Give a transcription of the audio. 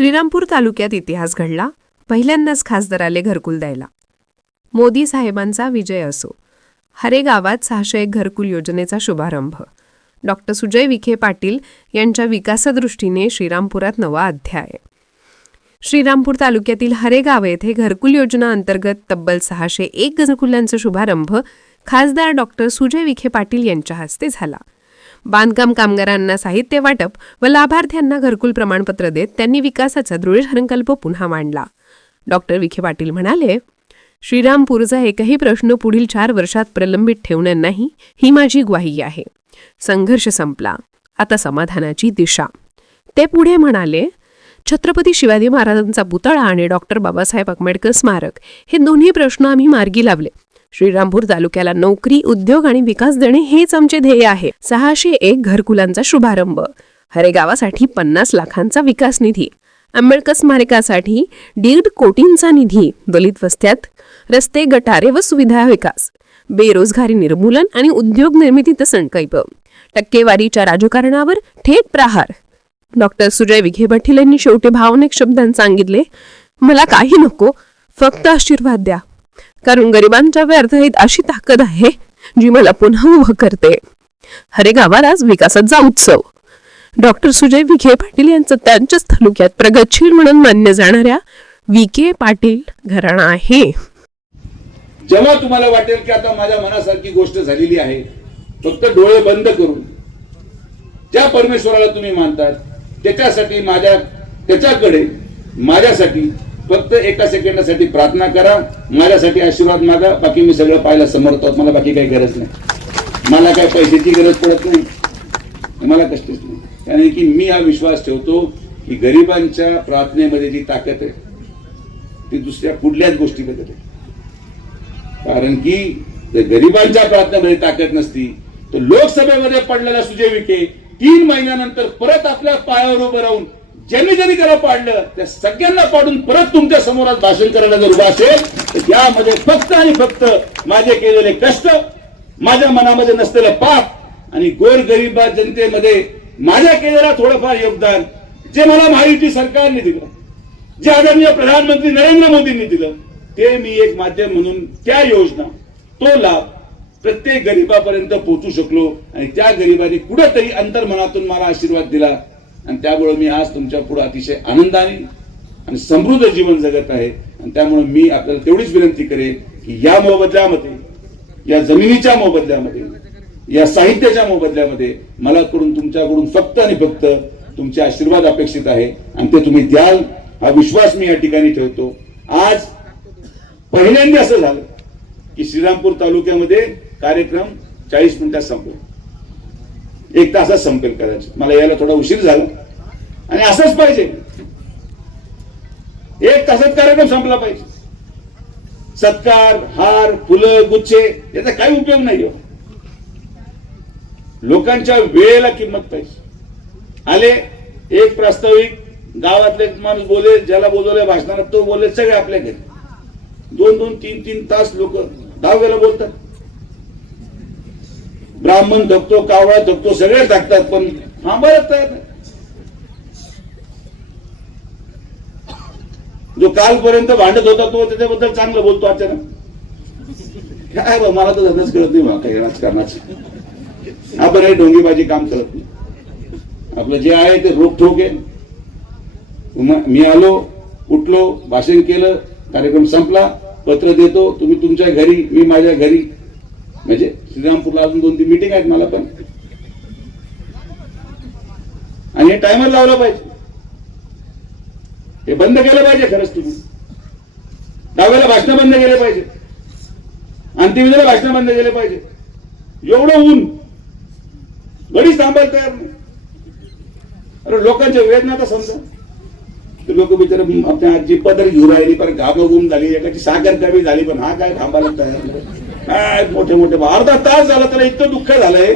श्रीरामपूर तालुक्यात इतिहास घडला पहिल्यांदाच खासदाराले घरकुल द्यायला. मोदी साहेबांचा विजय असो. हरे गावात सहाशे एक घरकुल योजनेचा शुभारंभ. डॉक्टर सुजय विखे पाटील यांच्या विकासादृष्टीने श्रीरामपुरात नवा अध्याय. श्रीरामपूर तालुक्यातील हरेगाव येथे घरकुल योजना अंतर्गत तब्बल सहाशे एक घरकुलांचा शुभारंभ खासदार डॉक्टर सुजय विखे पाटील यांच्या हस्ते झाला. बांधकाम कामगारांना साहित्य वाटप व लाभार्थ्यांना घरकुल प्रमाणपत्र देत त्यांनी विकासाचा दृढ संकल्प पुन्हा मांडला. डॉक्टर विखे पाटील म्हणाले श्रीरामपूरचा एकही प्रश्न पुढील चार वर्षात प्रलंबित ठेवणार नाही ही माझी ग्वाही आहे. संघर्ष संपला. आता समाधानाची दिशा. ते पुढे म्हणाले छत्रपती शिवाजी महाराजांचा पुतळा आणि डॉक्टर बाबासाहेब आंबेडकर स्मारक हे दोन्ही प्रश्न आम्ही मार्गी लावले. श्रीरामपूर तालुक्याला नोकरी उद्योग आणि विकास देणे हेच आमचे ध्येय आहे. सहाशे एक घरकुलांचा शुभारंभ. हरेगावासाठी पन्नास लाखांचा विकास निधी. आंबेडकर स्मारकासाठी दीड कोटींचा निधी. दलित वस्त्यात रस्ते गटारे व सुविधा विकास. बेरोजगारी निर्मूलन आणि उद्योग निर्मितीचा संकल्प. टक्केवारीच्या राजकारणावर थेट प्रहार. डॉक्टर सुजय विखे पाटील यांनी शेवटी भावनिक शब्दांत सांगितले मला काही नको फक्त आशीर्वाद द्या. कारण गरिबांच्या व्यर्थात अशी ताकद आहे जी मला पुन्हा उभं करते. हरे गावालाच विकासाचा उत्सव. डॉक्टर सुजय विखे पाटील यांचं त्यांच्याच तालुक्यात प्रगतशील म्हणून मानल्या जाणाऱ्या विखे पाटील घराणा आहे. जेव्हा तुम्हाला वाटेल की आता माझ्या मनासारखी गोष्ट झालेली आहे फक्त डोळे बंद करून ज्या परमेश्वराला तुम्ही मानतात त्याच्यासाठी माझ्या त्याच्याकडे माझ्यासाठी फक्त एका सेकंदासाठी प्रार्थना करा. माझ्यासाठी आशीर्वाद मागा. बाकी मी सगळं पाहायला समर्थ आहोत. मला बाकी काही गरज नाही. मला काही पैशाची गरज पडत नाही. मला कष्टच नाही. कारण की मी हा विश्वास ठेवतो की गरिबांच्या प्रार्थनेमध्ये जी ताकद आहे ती दुसऱ्या कुठल्याच गोष्टीबद्दल आहे कारण की जर गरिबांच्या प्रार्थनेमध्ये ताकद नसती तर लोकसभेमध्ये पडलेला सुजय विखे तीन महिन्यानंतर परत आपल्या पायावर उभं राहून ज्यांनी ज्यांनी त्याला पाडलं त्या सगळ्यांना पाडून परत तुमच्यासमोर आज भाषण करायला जर उभा असेल तर यामध्ये फक्त आणि फक्त माझे केलेले कष्ट माझ्या मनामध्ये नसलेलं पाप आणि गोरगरीबा जनतेमध्ये माझ्या केलेला थोडंफार योगदान जे मला महायुती सरकारने दिलं जे आदरणीय प्रधानमंत्री नरेंद्र मोदींनी दिलं ते मी एक माध्यम म्हणून त्या योजना तो लाभ प्रत्येक गरिबापर्यंत पोहोचू शकलो आणि त्या गरिबाने कुठेतरी अंतर्मनातून मला आशीर्वाद दिला. आणि त्यामुळे मी आज तुमच्यापुढे अतिशय आनंदाने आणि समृद्ध जीवन जगत आहे. आणि त्यामुळे मी आपल्याला तेवढीच विनंती करेन की या मोबदल्यामध्ये या जमिनीच्या मोबदल्यामध्ये या साहित्याच्या मोबदल्यामध्ये मला कडून तुमच्याकडून फक्त आणि फक्त तुमचे आशीर्वाद अपेक्षित आहे. आणि ते तुम्ही द्याल हा विश्वास मी या ठिकाणी ठेवतो. आज पहिल्यांदा असं झालं की श्रीरामपूर तालुक्यामध्ये कार्यक्रम चाळीस मिनिटात संपला. एक तासात संपेल कदाचित. मला यायला थोडा उशीर झाला. आणि असंच पाहिजे. एक तासात कार्यक्रम संपला पाहिजे. सत्कार हार फुलं गुच्छे याचा काही उपयोग नाही हो. लोकांच्या वेळेला किंमत पाहिजे. आले एक प्रास्ताविक गावातले माणूस बोले ज्याला बोलवले भाषणाला तो बोलले सगळे आपल्या घरी. दोन दोन तीन तीन तास लोक दहाव्याला बोलतात. ब्राह्मण धकतो कावळा धकतो सगळे टाकतात पण थांबायला तयार नाही जो कालपर्यंत भांडत होता तो त्याच्याबद्दल चांगलं बोलतो अचानक. काय बा मला तर धंदाच कळत नाही बा काही राजकारणाचं. आपण हे ढोंगीबाजी काम करत नाही. आपलं जे आहे ते रोखोक आहे मी आलो उठलो भाषण केलं कार्यक्रम संपला पत्र देतो तुम्ही तुमच्या घरी मी माझ्या घरी श्रीरामपूरला अजून दोन तीन मिटिंग आहेत मला पण. आणि हे टायमर लावलं पाहिजे. हे बंद केलं पाहिजे खरंच तुम्ही. डाव्याला भाषण बंद केले पाहिजे. अंतिमला भाषण बंद केले पाहिजे. एवढं ऊन. गडीच थांबायला तयार नाही. अरे लोकांच्या वेदना तर समजा. ते लोक बिचार आपल्या आजी पदर घेऊन राहिली पण घामगुम झाली एकाची साखर कमी झाली पण हा काय थांबायला तयार नाही. काय मोठे मोठे अर्धा तास झाला त्याला इतकं दुःख झालंय.